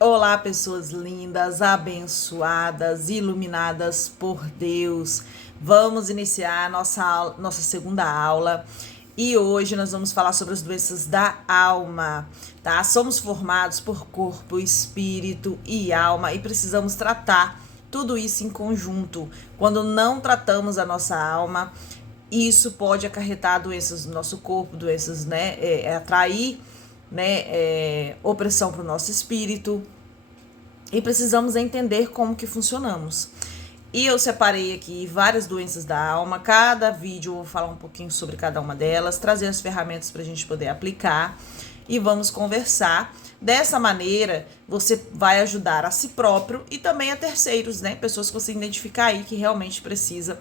Olá, pessoas lindas, abençoadas, iluminadas por Deus. Vamos iniciar a nossa segunda aula e hoje nós vamos falar sobre as doenças da alma, tá? Somos formados por corpo, espírito e alma e precisamos tratar tudo isso em conjunto. Quando não tratamos a nossa alma, isso pode acarretar doenças no nosso corpo, doenças, atrair, opressão para o nosso espírito, e precisamos entender como que funcionamos. E eu separei aqui várias doenças da alma. Cada vídeo eu vou falar um pouquinho sobre cada uma delas, trazer as ferramentas para a gente poder aplicar e vamos conversar. Dessa maneira, você vai ajudar a si próprio e também a terceiros, né? Pessoas que você identificar aí que realmente precisa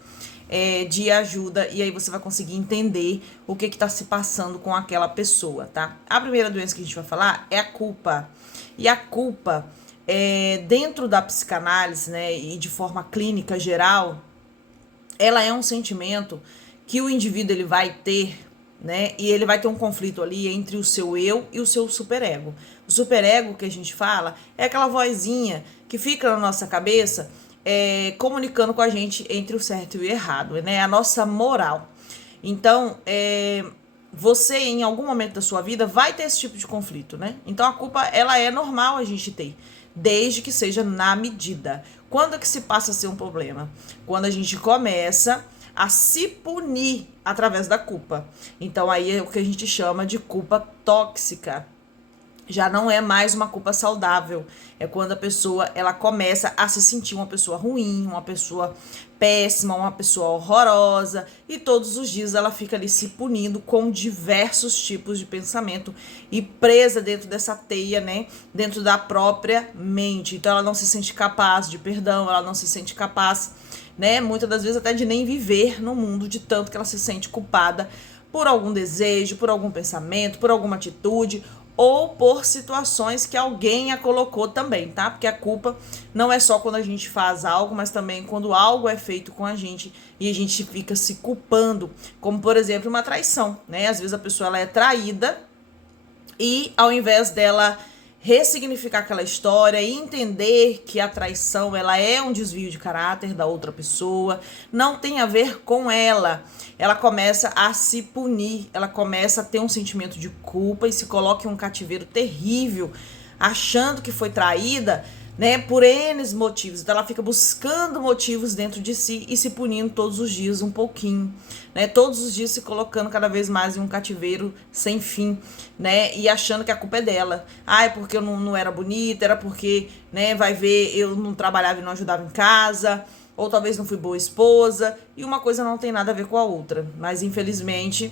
de ajuda, e aí você vai conseguir entender o que está se passando com aquela pessoa, tá? A primeira doença que a gente vai falar é a culpa. E a culpa, dentro da psicanálise, né, e de forma clínica geral, ela é um sentimento que o indivíduo ele vai ter, né, e ele vai ter um conflito ali entre o seu eu e o seu superego. O superego que a gente fala é aquela vozinha que fica na nossa cabeça, comunicando com a gente entre o certo e o errado, né, a nossa moral. Então, você em algum momento da sua vida vai ter esse tipo de conflito, né? Então a culpa, ela é normal a gente ter, desde que seja na medida. Quando é que se passa a ser um problema? Quando a gente começa a se punir através da culpa. Então aí é o que a gente chama de culpa tóxica. Já não é mais uma culpa saudável. É quando a pessoa ela começa a se sentir uma pessoa ruim, uma pessoa péssima, uma pessoa horrorosa, e todos os dias ela fica ali se punindo com diversos tipos de pensamento e presa dentro dessa teia, né, dentro da própria mente. Então ela não se sente capaz de perdão, ela não se sente capaz, né, muitas das vezes até de nem viver no mundo, de tanto que ela se sente culpada por algum desejo, por algum pensamento, por alguma atitude ou por situações que alguém a colocou também, tá? Porque a culpa não é só quando a gente faz algo, mas também quando algo é feito com a gente e a gente fica se culpando, como por exemplo uma traição, né? Às vezes a pessoa ela é traída e ao invés dela ressignificar aquela história e entender que a traição ela é um desvio de caráter da outra pessoa, não tem a ver com ela. Ela começa a se punir, ela começa a ter um sentimento de culpa e se coloca em um cativeiro terrível, achando que foi traída, né, por N motivos. Então ela fica buscando motivos dentro de si e se punindo todos os dias um pouquinho, né, todos os dias se colocando cada vez mais em um cativeiro sem fim, né, e achando que a culpa é dela. Ah, é porque eu não era bonita, era porque, né, vai ver, eu não trabalhava e não ajudava em casa, ou talvez não fui boa esposa, e uma coisa não tem nada a ver com a outra, mas infelizmente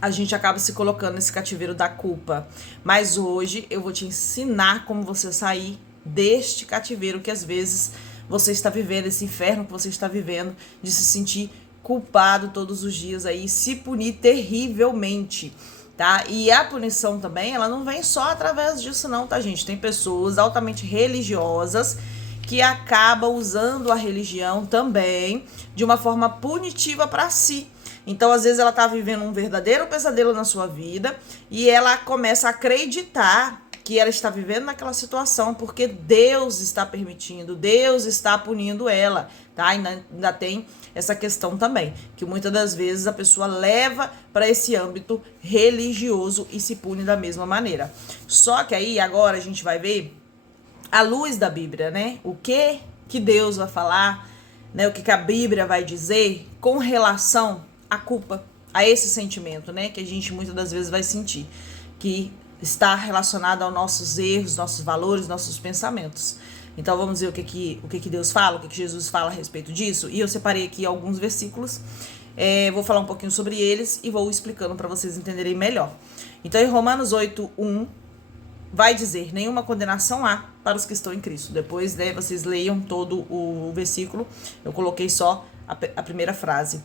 a gente acaba se colocando nesse cativeiro da culpa. Mas hoje eu vou te ensinar como você sair deste cativeiro que às vezes você está vivendo, esse inferno que você está vivendo, de se sentir culpado todos os dias aí, se punir terrivelmente, tá? E a punição também, ela não vem só através disso não, tá, gente? Tem pessoas altamente religiosas que acabam usando a religião também de uma forma punitiva para si. Então, às vezes, ela tá vivendo um verdadeiro pesadelo na sua vida e ela começa a acreditar que ela está vivendo naquela situação porque Deus está permitindo, Deus está punindo ela, tá? Ainda tem essa questão também, que muitas das vezes a pessoa leva para esse âmbito religioso e se pune da mesma maneira. Só que aí, agora, a gente vai ver à luz da Bíblia, né? O que Deus vai falar, né? O que a Bíblia vai dizer com relação à culpa, a esse sentimento, né? Que a gente muitas das vezes vai sentir, que está relacionado aos nossos erros, nossos valores, nossos pensamentos. Então vamos ver o que Deus fala, o que Jesus fala a respeito disso. E eu separei aqui alguns versículos, vou falar um pouquinho sobre eles e vou explicando para vocês entenderem melhor. Então em Romanos 8:1 vai dizer: nenhuma condenação há para os que estão em Cristo. Depois, né, vocês leiam todo o versículo, eu coloquei só a primeira frase.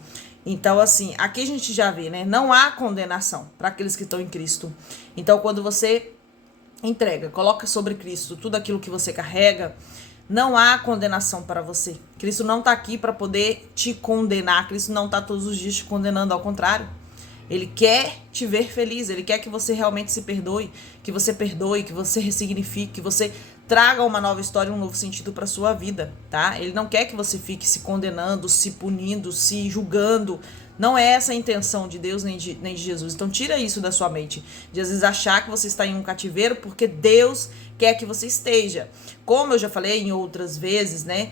Então, assim, aqui a gente já vê, né, não há condenação para aqueles que estão em Cristo. Então, quando você entrega, coloca sobre Cristo tudo aquilo que você carrega, não há condenação para você. Cristo não está aqui para poder te condenar, Cristo não está todos os dias te condenando, ao contrário. Ele quer te ver feliz, ele quer que você realmente se perdoe, que você ressignifique, que você traga uma nova história, um novo sentido para sua vida, tá? Ele não quer que você fique se condenando, se punindo, se julgando. Não é essa a intenção de Deus nem de Jesus. Então tira isso da sua mente, de às vezes achar que você está em um cativeiro porque Deus quer que você esteja. Como eu já falei em outras vezes, né?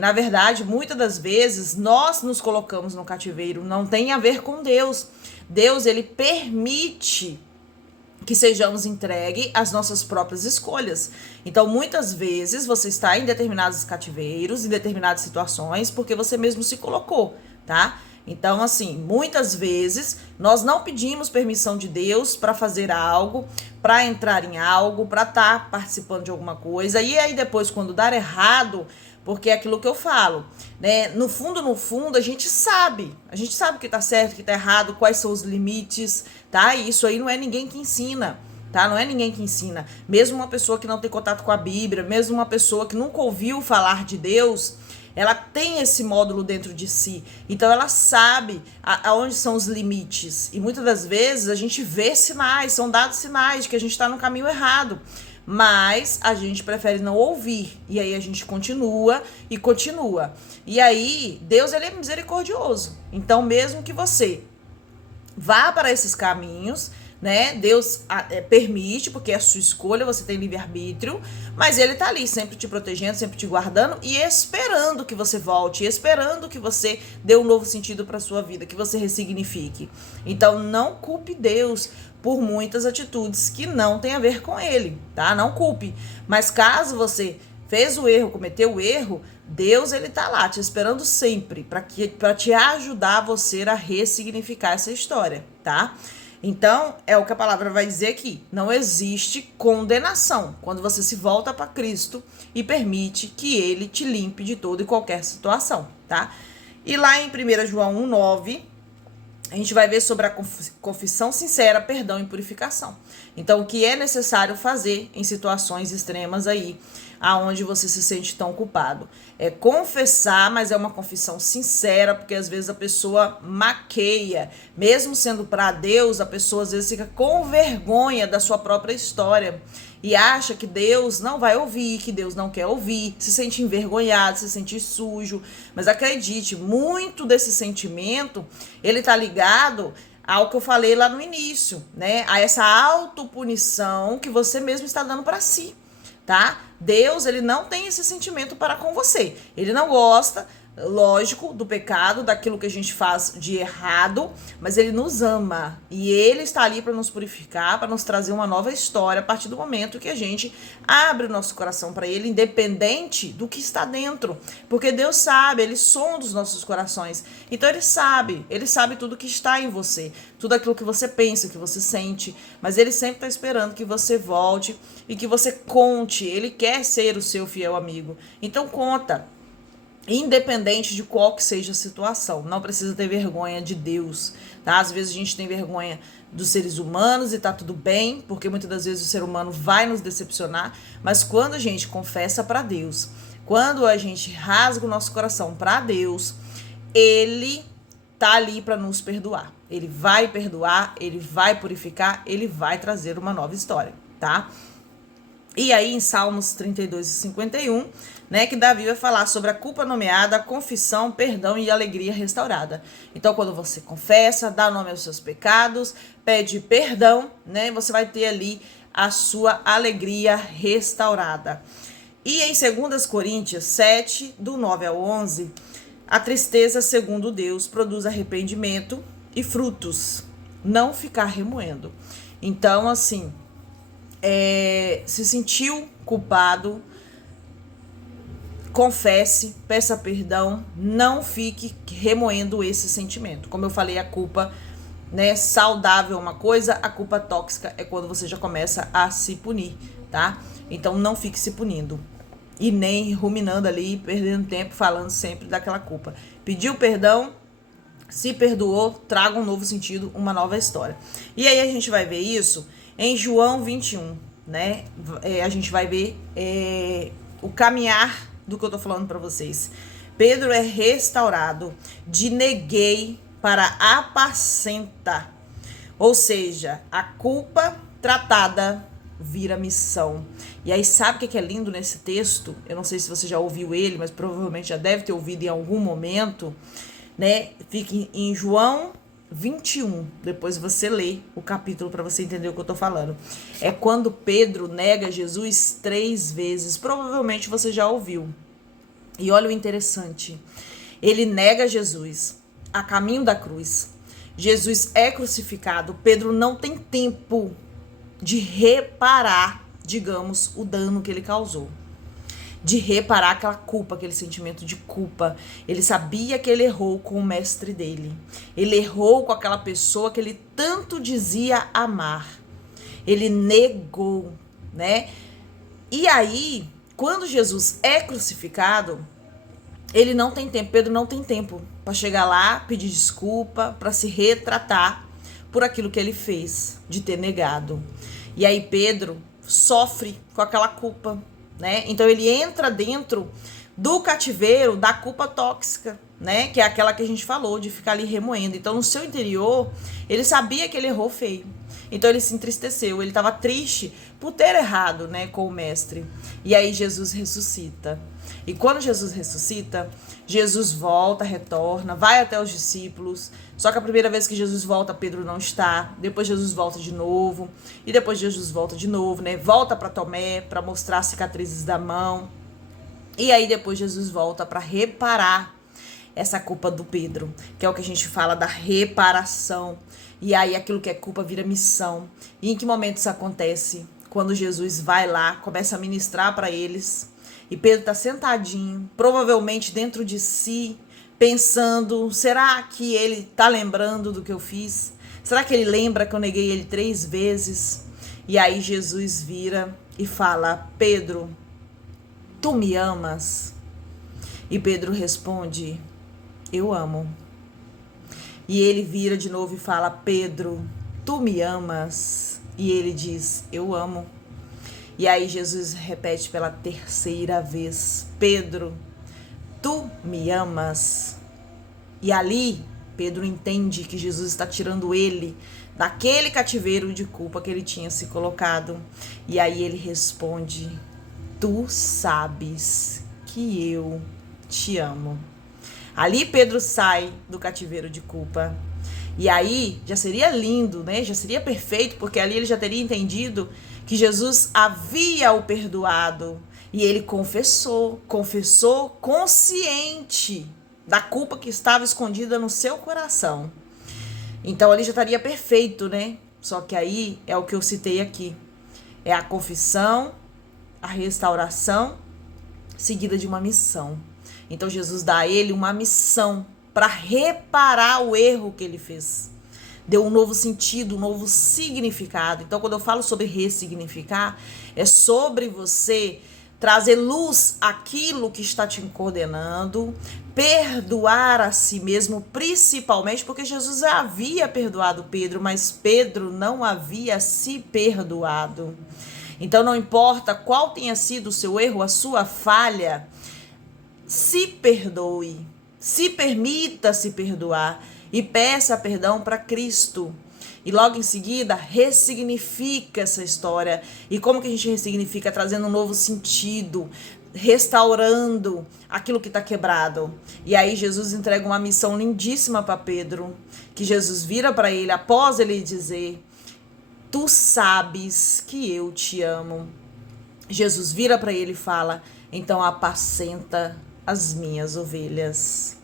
Na verdade, muitas das vezes nós nos colocamos no cativeiro, não tem a ver com Deus. Deus, ele permite que sejamos entregues às nossas próprias escolhas. Então, muitas vezes você está em determinados cativeiros, em determinadas situações, porque você mesmo se colocou, tá? Então, assim, muitas vezes nós não pedimos permissão de Deus para fazer algo, para entrar em algo, para estar participando de alguma coisa. E aí depois, quando dar errado, porque é aquilo que eu falo, né? No fundo, a gente sabe o que tá certo, o que tá errado, quais são os limites, tá? E isso aí não é ninguém que ensina, tá? Não é ninguém que ensina. Mesmo uma pessoa que não tem contato com a Bíblia, mesmo uma pessoa que nunca ouviu falar de Deus, ela tem esse módulo dentro de si. Então ela sabe aonde são os limites. E muitas das vezes a gente vê sinais, são dados sinais de que a gente está no caminho errado. Mas a gente prefere não ouvir. E aí a gente continua e continua. E aí, Deus, ele é misericordioso. Então, mesmo que você vá para esses caminhos, né? Deus permite, porque é a sua escolha, você tem livre-arbítrio, mas ele tá ali sempre te protegendo, sempre te guardando e esperando que você volte, esperando que você dê um novo sentido para sua vida, que você ressignifique. Então, não culpe Deus por muitas atitudes que não tem a ver com ele, tá? Não culpe. Mas caso você fez o erro, cometeu o erro, Deus, ele tá lá te esperando sempre para te ajudar você a ressignificar essa história, tá? Então, é o que a palavra vai dizer aqui. Não existe condenação quando você se volta para Cristo e permite que ele te limpe de toda e qualquer situação, tá? E lá em 1 João 1,9, a gente vai ver sobre a confissão sincera, perdão e purificação. Então, o que é necessário fazer em situações extremas aí, aonde você se sente tão culpado? É confessar, mas é uma confissão sincera, porque às vezes a pessoa maqueia. Mesmo sendo para Deus, a pessoa às vezes fica com vergonha da sua própria história e acha que Deus não vai ouvir, que Deus não quer ouvir, se sente envergonhado, se sente sujo. Mas acredite, muito desse sentimento, ele tá ligado ao que eu falei lá no início, né? A essa autopunição que você mesmo está dando para si, tá? Deus, ele não tem esse sentimento para com você. Ele não gosta, lógico, do pecado, daquilo que a gente faz de errado, mas ele nos ama e ele está ali para nos purificar, para nos trazer uma nova história a partir do momento que a gente abre o nosso coração para ele, independente do que está dentro, porque Deus sabe, ele sonda os nossos corações, então ele sabe tudo que está em você, tudo aquilo que você pensa, que você sente, mas ele sempre está esperando que você volte e que você conte. Ele quer ser o seu fiel amigo, então conta. Independente de qual que seja a situação, não precisa ter vergonha de Deus, tá? Às vezes a gente tem vergonha dos seres humanos e tá tudo bem, porque muitas das vezes o ser humano vai nos decepcionar, mas quando a gente confessa para Deus, quando a gente rasga o nosso coração para Deus, ele tá ali para nos perdoar. Ele vai perdoar, ele vai purificar, ele vai trazer uma nova história, tá? E aí em Salmos 32 e 51, né, que Davi vai falar sobre a culpa nomeada, a confissão, perdão e alegria restaurada. Então, quando você confessa, dá nome aos seus pecados, pede perdão, né, você vai ter ali a sua alegria restaurada. E em 2 Coríntios 7, do 9 ao 11, a tristeza, segundo Deus, produz arrependimento e frutos, não ficar remoendo. Então, assim, se sentiu culpado, confesse, peça perdão, não fique remoendo esse sentimento. Como eu falei, a culpa, né, saudável é uma coisa, a culpa tóxica é quando você já começa a se punir, tá? Então não fique se punindo e nem ruminando ali, perdendo tempo falando sempre daquela culpa. Pediu perdão, se perdoou, traga um novo sentido, uma nova história. E aí a gente vai ver isso em João 21, né? A gente vai ver o caminhar do que eu tô falando para vocês. Pedro é restaurado de neguei, para apacenta. Ou seja, a culpa tratada vira missão. E aí, sabe o que é lindo nesse texto? Eu não sei se você já ouviu ele, mas provavelmente já deve ter ouvido em algum momento, né? Fica em João 21. Depois você lê o capítulo para você entender o que eu tô falando. É quando Pedro nega Jesus 3 vezes. Provavelmente você já ouviu. E olha o interessante. Ele nega Jesus a caminho da cruz. Jesus é crucificado. Pedro não tem tempo de reparar, digamos, o dano que ele causou. De reparar aquela culpa, aquele sentimento de culpa. Ele sabia que ele errou com o mestre dele. Ele errou com aquela pessoa que ele tanto dizia amar. Ele negou, né? E aí, quando Jesus é crucificado, ele não tem tempo, Pedro não tem tempo para chegar lá, pedir desculpa, para se retratar por aquilo que ele fez, de ter negado. E aí Pedro sofre com aquela culpa, né? Então ele entra dentro do cativeiro da culpa tóxica, né? Que é aquela que a gente falou, de ficar ali remoendo. Então no seu interior, ele sabia que ele errou feio. Então ele se entristeceu, ele estava triste por ter errado, né, com o mestre. E aí Jesus ressuscita. E quando Jesus ressuscita, Jesus volta, retorna, vai até os discípulos. Só que a primeira vez que Jesus volta, Pedro não está. Depois Jesus volta de novo. E depois Jesus volta de novo, né? Volta para Tomé para mostrar as cicatrizes da mão. E aí depois Jesus volta para reparar essa culpa do Pedro, que é o que a gente fala da reparação. E aí aquilo que é culpa vira missão. E em que momento isso acontece? Quando Jesus vai lá, começa a ministrar para eles. E Pedro está sentadinho, provavelmente dentro de si, pensando, será que ele está lembrando do que eu fiz? Será que ele lembra que eu neguei ele 3 vezes? E aí Jesus vira e fala, Pedro, tu me amas? E Pedro responde, eu amo. E ele vira de novo e fala, Pedro, tu me amas? E ele diz, eu amo. E aí Jesus repete pela 3ª vez, Pedro, tu me amas? E ali Pedro entende que Jesus está tirando ele daquele cativeiro de culpa que ele tinha se colocado. E aí ele responde, tu sabes que eu te amo. Ali Pedro sai do cativeiro de culpa. E aí já seria lindo, né? Já seria perfeito, porque ali ele já teria entendido que Jesus havia o perdoado. E ele confessou consciente da culpa que estava escondida no seu coração. Então ali já estaria perfeito, né? Só que aí é o que eu citei aqui. É a confissão, a restauração, seguida de uma missão. Então Jesus dá a ele uma missão para reparar o erro que ele fez. Deu um novo sentido, um novo significado. Então, quando eu falo sobre ressignificar, é sobre você trazer luz àquilo que está te coordenando, perdoar a si mesmo, principalmente porque Jesus já havia perdoado Pedro, mas Pedro não havia se perdoado. Então, não importa qual tenha sido o seu erro, a sua falha, se perdoe, se permita se perdoar e peça perdão para Cristo. E logo em seguida, ressignifica essa história. E como que a gente ressignifica? Trazendo um novo sentido, restaurando aquilo que está quebrado. E aí Jesus entrega uma missão lindíssima para Pedro, que Jesus vira para ele após ele dizer, tu sabes que eu te amo. Jesus vira para ele e fala, então apacenta as minhas ovelhas.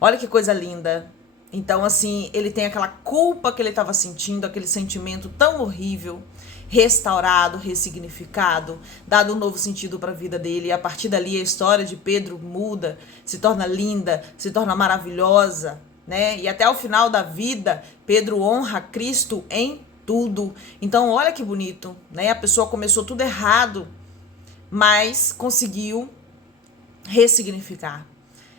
Olha que coisa linda. Então, assim, ele tem aquela culpa que ele estava sentindo, aquele sentimento tão horrível, restaurado, ressignificado, dado um novo sentido para a vida dele. E a partir dali, a história de Pedro muda, se torna linda, se torna maravilhosa, né? E até o final da vida, Pedro honra Cristo em tudo. Então, olha que bonito, né? A pessoa começou tudo errado, mas conseguiu ressignificar.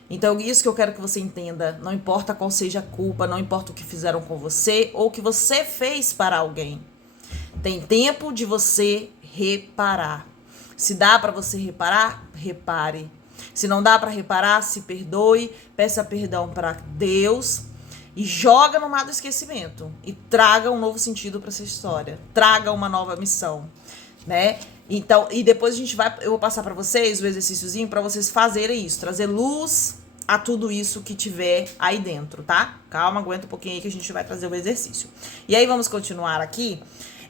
Então, isso que eu quero que você entenda. Não importa qual seja a culpa, não importa o que fizeram com você ou o que você fez para alguém. Tem tempo de você reparar. Se dá para você reparar, repare. Se não dá para reparar, se perdoe, peça perdão para Deus e joga no mar do esquecimento e traga um novo sentido para essa história, traga uma nova missão, né? Então, e depois eu vou passar para vocês o exercíciozinho para vocês fazerem isso, trazer luz a tudo isso que tiver aí dentro, tá? Calma, aguenta um pouquinho aí que a gente vai trazer o exercício. E aí vamos continuar aqui.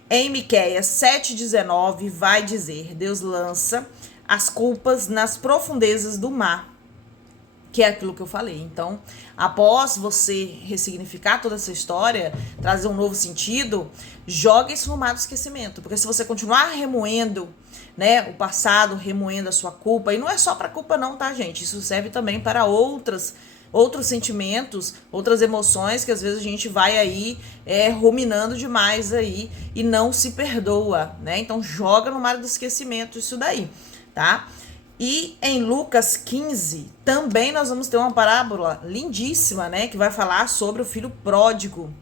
Em Miqueias 7,19 vai dizer: Deus lança as culpas nas profundezas do mar, que é aquilo que eu falei. Então, após você ressignificar toda essa história, trazer um novo sentido, joga isso no mar do esquecimento. Porque se você continuar remoendo, né, o passado, remoendo a sua culpa, e não é só para culpa não, tá, gente? Isso serve também para outros sentimentos, outras emoções que às vezes a gente vai aí ruminando demais aí e não se perdoa, né? Então, joga no mar do esquecimento isso daí, tá? E em Lucas 15, também nós vamos ter uma parábola lindíssima, né? Que vai falar sobre o filho pródigo,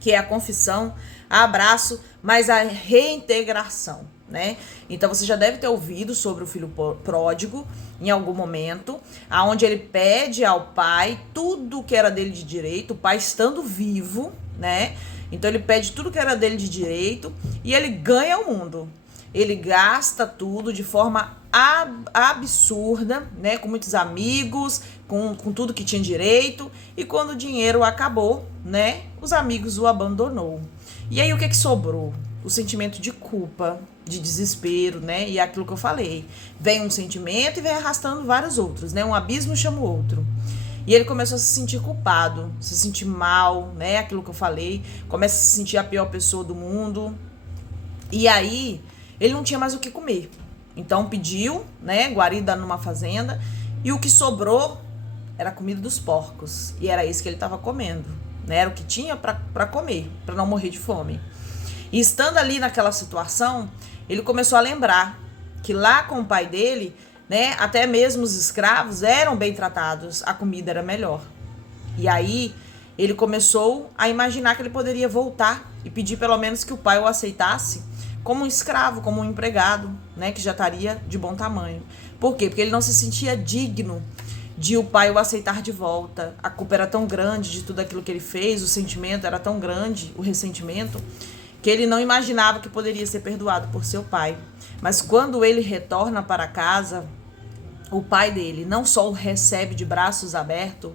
que é a confissão, abraço, mas a reintegração, né? Então você já deve ter ouvido sobre o filho pródigo em algum momento, aonde ele pede ao pai tudo que era dele de direito, o pai estando vivo, né? Então ele pede tudo que era dele de direito e ele ganha o mundo. Ele gasta tudo de forma absurda, né? Com muitos amigos, com tudo que tinha direito. E quando o dinheiro acabou, né? Os amigos o abandonou. E aí o que sobrou? O sentimento de culpa, de desespero, né? E é aquilo que eu falei. Vem um sentimento e vem arrastando vários outros, né? Um abismo chama o outro. E ele começou a se sentir culpado, se sentir mal, né? Aquilo que eu falei. Começa a se sentir a pior pessoa do mundo. E aí ele não tinha mais o que comer. Então pediu, né, guarida numa fazenda, e o que sobrou era a comida dos porcos. E era isso que ele estava comendo, né? Era o que tinha para comer, para não morrer de fome. E estando ali naquela situação, ele começou a lembrar que lá com o pai dele, né, até mesmo os escravos eram bem tratados, a comida era melhor. E aí ele começou a imaginar que ele poderia voltar e pedir pelo menos que o pai o aceitasse como um escravo, como um empregado, né, que já estaria de bom tamanho. Por quê? Porque ele não se sentia digno de o pai o aceitar de volta. A culpa era tão grande de tudo aquilo que ele fez, o sentimento era tão grande, o ressentimento, que ele não imaginava que poderia ser perdoado por seu pai. Mas quando ele retorna para casa, o pai dele não só o recebe de braços abertos,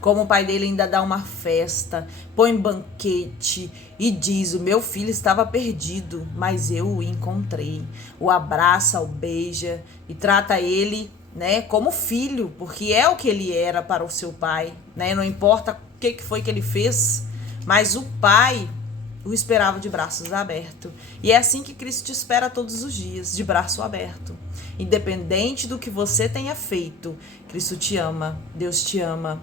como o pai dele ainda dá uma festa, põe banquete e diz: o meu filho estava perdido, mas eu o encontrei. O abraça, o beija e trata ele, né, como filho, porque é o que ele era para o seu pai, né? Não importa o que foi que ele fez, mas o pai o esperava de braços abertos. E é assim que Cristo te espera todos os dias, de braço aberto. Independente do que você tenha feito, Cristo te ama, Deus te ama.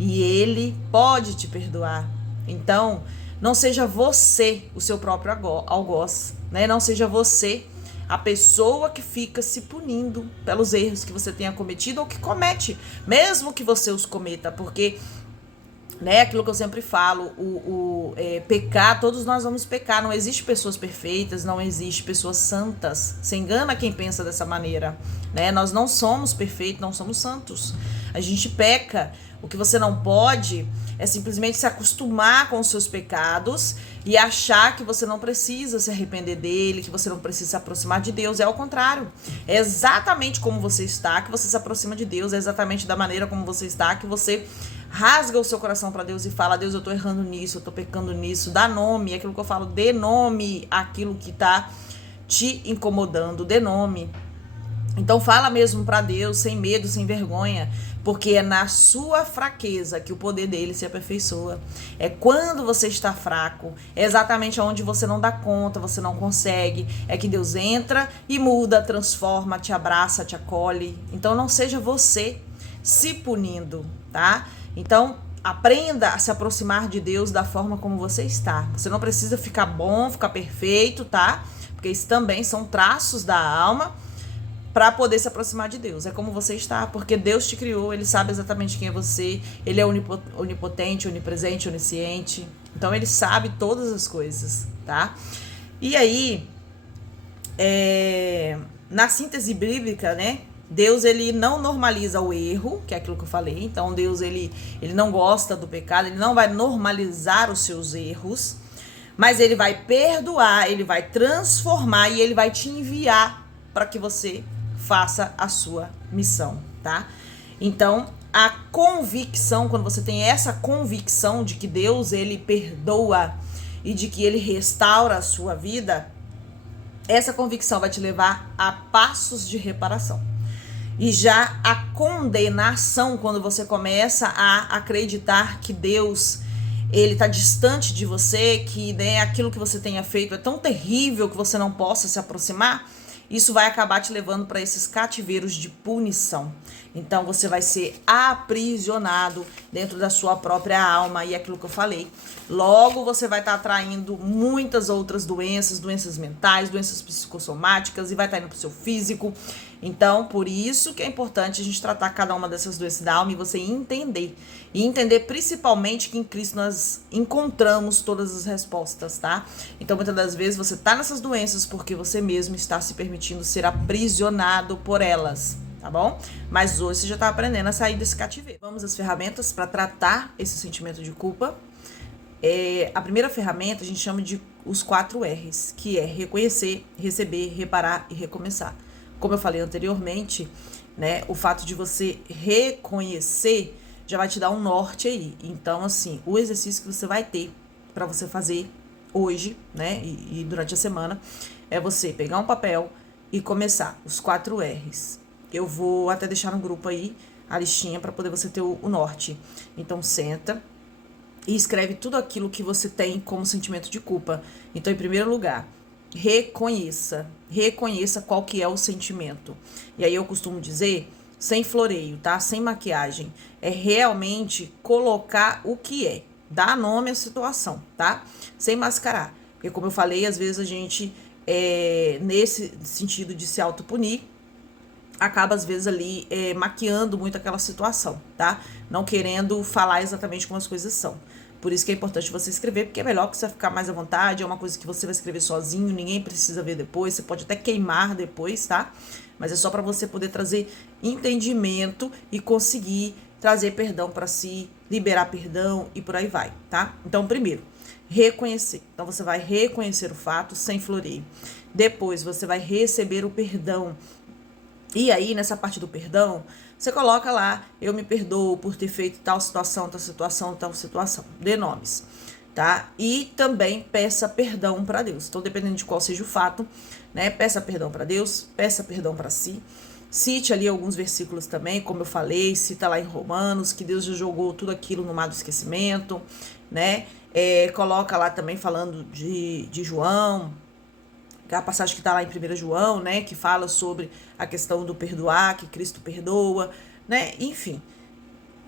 E Ele pode te perdoar. Então, não seja você o seu próprio algoz, né? Não seja você a pessoa que fica se punindo pelos erros que você tenha cometido ou que comete, mesmo que você os cometa, porque, né, aquilo que eu sempre falo, pecar, todos nós vamos pecar, não existe pessoas perfeitas, não existe pessoas santas. Se engana quem pensa dessa maneira, né? Nós não somos perfeitos, não somos santos. A gente peca. O que você não pode é simplesmente se acostumar com os seus pecados e achar que você não precisa se arrepender dele, que você não precisa se aproximar de Deus. É ao contrário. É exatamente como você está que você se aproxima de Deus. É exatamente da maneira como você está que você rasga o seu coração para Deus e fala: Deus, eu tô errando nisso, eu tô pecando nisso. Dá nome, é aquilo que eu falo, dê nome àquilo que tá te incomodando, dê nome. Então fala mesmo para Deus, sem medo, sem vergonha, porque é na sua fraqueza que o poder dele se aperfeiçoa. É quando você está fraco, é exatamente onde você não dá conta, você não consegue, é que Deus entra e muda, transforma, te abraça, te acolhe. Então não seja você se punindo, tá? Então aprenda a se aproximar de Deus da forma como você está. Você não precisa ficar bom, ficar perfeito, tá? Porque isso também são traços da alma, para poder se aproximar de Deus. É como você está, porque Deus te criou, Ele sabe exatamente quem é você, Ele é onipotente, onipresente, onisciente, então Ele sabe todas as coisas, tá? E aí, na síntese bíblica, né, Deus, ele não normaliza o erro, que é aquilo que eu falei. Então, Deus, ele não gosta do pecado, ele não vai normalizar os seus erros, mas ele vai perdoar, ele vai transformar e ele vai te enviar para que você faça a sua missão, tá? Então, a convicção, quando você tem essa convicção de que Deus, ele perdoa e de que ele restaura a sua vida, essa convicção vai te levar a passos de reparação. E já a condenação, quando você começa a acreditar que Deus, ele tá distante de você, que, né, aquilo que você tenha feito é tão terrível que você não possa se aproximar, isso vai acabar te levando para esses cativeiros de punição. Então você vai ser aprisionado dentro da sua própria alma, e é aquilo que eu falei. Logo você vai estar atraindo muitas outras doenças, doenças mentais, doenças psicossomáticas, e vai estar indo pro seu físico. Então, por isso que é importante a gente tratar cada uma dessas doenças da alma e você entender. E entender principalmente que em Cristo nós encontramos todas as respostas, tá? Então, muitas das vezes você tá nessas doenças porque você mesmo está se permitindo ser aprisionado por elas, tá bom? Mas hoje você já tá aprendendo a sair desse cativeiro. Vamos às ferramentas para tratar esse sentimento de culpa. A primeira ferramenta a gente chama de os 4 R's, que é reconhecer, receber, reparar e recomeçar. Como eu falei anteriormente, né, o fato de você reconhecer já vai te dar um norte aí. Então, assim, o exercício que você vai ter para você fazer hoje, né, e durante a semana, é você pegar um papel e começar os 4 R's. Eu vou até deixar no grupo aí a listinha para poder você ter o norte. Então, senta e escreve tudo aquilo que você tem como sentimento de culpa. Então, em primeiro lugar, reconheça qual que é o sentimento. E aí eu costumo dizer, sem floreio, tá? Sem maquiagem. É realmente colocar o que é. Dar nome à situação, tá? Sem mascarar. Porque como eu falei, às vezes a gente, nesse sentido de se autopunir, acaba às vezes ali maquiando muito aquela situação, tá? Não querendo falar exatamente como as coisas são. Por isso que é importante você escrever, porque é melhor que você ficar mais à vontade, é uma coisa que você vai escrever sozinho, ninguém precisa ver depois, você pode até queimar depois, tá? Mas é só para você poder trazer entendimento e conseguir trazer perdão para si, liberar perdão e por aí vai, tá? Então, primeiro, reconhecer. Então, você vai reconhecer o fato sem floreio. Depois, você vai receber o perdão. E aí, nessa parte do perdão, você coloca lá, eu me perdoo por ter feito tal situação, tal situação, tal situação. Dê nomes, tá? E também peça perdão para Deus. Então, dependendo de qual seja o fato, né? Peça perdão para Deus, peça perdão para si. Cite ali alguns versículos também, como eu falei, cita lá em Romanos, que Deus já jogou tudo aquilo no mar do esquecimento, né? Coloca lá também falando de João, a passagem que está lá em 1 João, né, que fala sobre a questão do perdoar, que Cristo perdoa, né, enfim.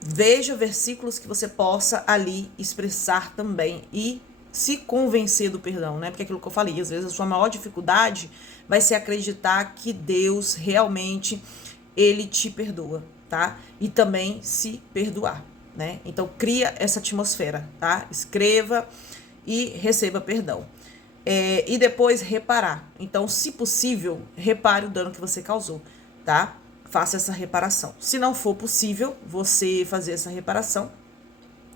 Veja versículos que você possa ali expressar também e se convencer do perdão, né, porque aquilo que eu falei, às vezes a sua maior dificuldade vai ser acreditar que Deus realmente, ele te perdoa, tá, e também se perdoar, né, então cria essa atmosfera, tá, escreva e receba perdão. E depois reparar. Então, se possível, repare o dano que você causou, tá? Faça essa reparação. Se não for possível você fazer essa reparação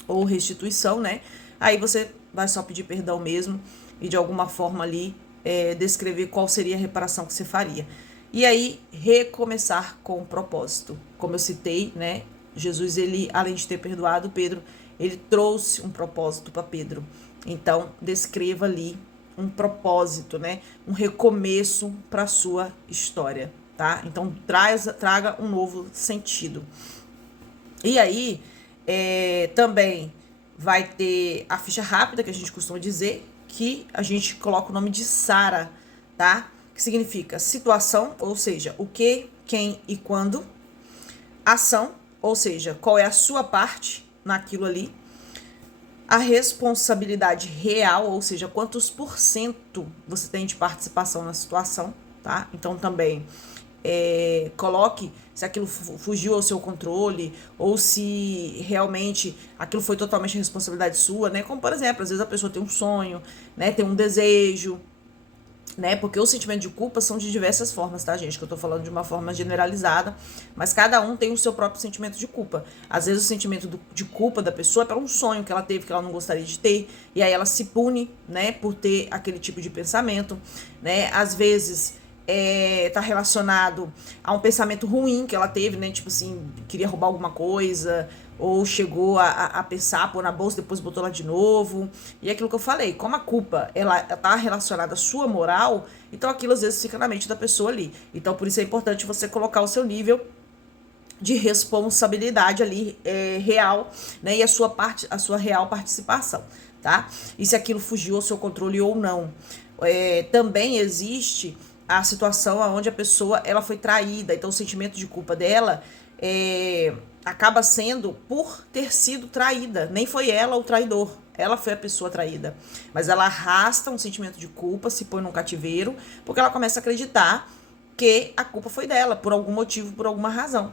ou restituição, né? Aí você vai só pedir perdão mesmo e de alguma forma ali descrever qual seria a reparação que você faria. E aí, recomeçar com o propósito. Como eu citei, né? Jesus, ele, além de ter perdoado Pedro, ele trouxe um propósito para Pedro. Então, descreva ali um propósito, né? Um recomeço para a sua história, tá? Então, traga um novo sentido. E aí, também vai ter a ficha rápida, que a gente costuma dizer, que a gente coloca o nome de Sara, tá? Que significa situação, ou seja, o que, quem e quando. Ação, ou seja, qual é a sua parte naquilo ali. A responsabilidade real, ou seja, quantos % você tem de participação na situação, tá? Então também coloque se aquilo fugiu ao seu controle ou se realmente aquilo foi totalmente responsabilidade sua, né? Como, por exemplo, às vezes a pessoa tem um sonho, né? Tem um desejo né? Porque o sentimento de culpa são de diversas formas, tá, gente? Que eu tô falando de uma forma generalizada, mas cada um tem o seu próprio sentimento de culpa. Às vezes o sentimento de culpa da pessoa é para um sonho que ela teve que ela não gostaria de ter, e aí ela se pune, né, por ter aquele tipo de pensamento, né? Às vezes tá relacionado a um pensamento ruim que ela teve, né? Tipo assim, queria roubar alguma coisa, ou chegou a pensar, pôr na bolsa, depois botou lá de novo. E é aquilo que eu falei, como a culpa ela tá relacionada à sua moral, então aquilo às vezes fica na mente da pessoa ali. Então por isso é importante você colocar o seu nível de responsabilidade ali real, né? E a sua real participação, tá? E se aquilo fugiu ao seu controle ou não. Também existe a situação onde a pessoa ela foi traída, então o sentimento de culpa dela acaba sendo por ter sido traída. Nem foi ela o traidor, ela foi a pessoa traída. Mas ela arrasta um sentimento de culpa, se põe num cativeiro, porque ela começa a acreditar que a culpa foi dela, por algum motivo, por alguma razão.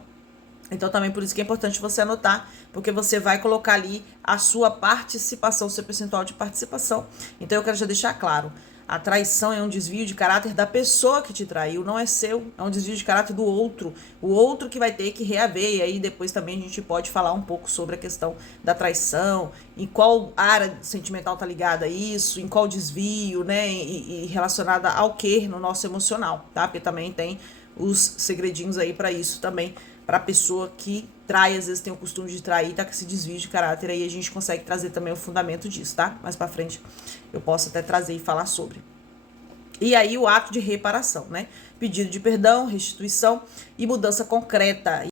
Então também por isso que é importante você anotar, porque você vai colocar ali a sua participação, o seu percentual de participação. Então eu quero já deixar claro, a traição é um desvio de caráter da pessoa que te traiu, não é seu, é um desvio de caráter do outro. O outro que vai ter que reaver, e aí depois também a gente pode falar um pouco sobre a questão da traição, em qual área sentimental tá ligada a isso, em qual desvio, né, e relacionada ao que no nosso emocional, tá? Porque também tem os segredinhos aí para isso também, para a pessoa que trai, às vezes tem o costume de trair, tá com esse desvio de caráter, aí a gente consegue trazer também o fundamento disso, tá? Mais para frente eu posso até trazer e falar sobre. E aí o ato de reparação, né? Pedido de perdão, restituição e mudança concreta.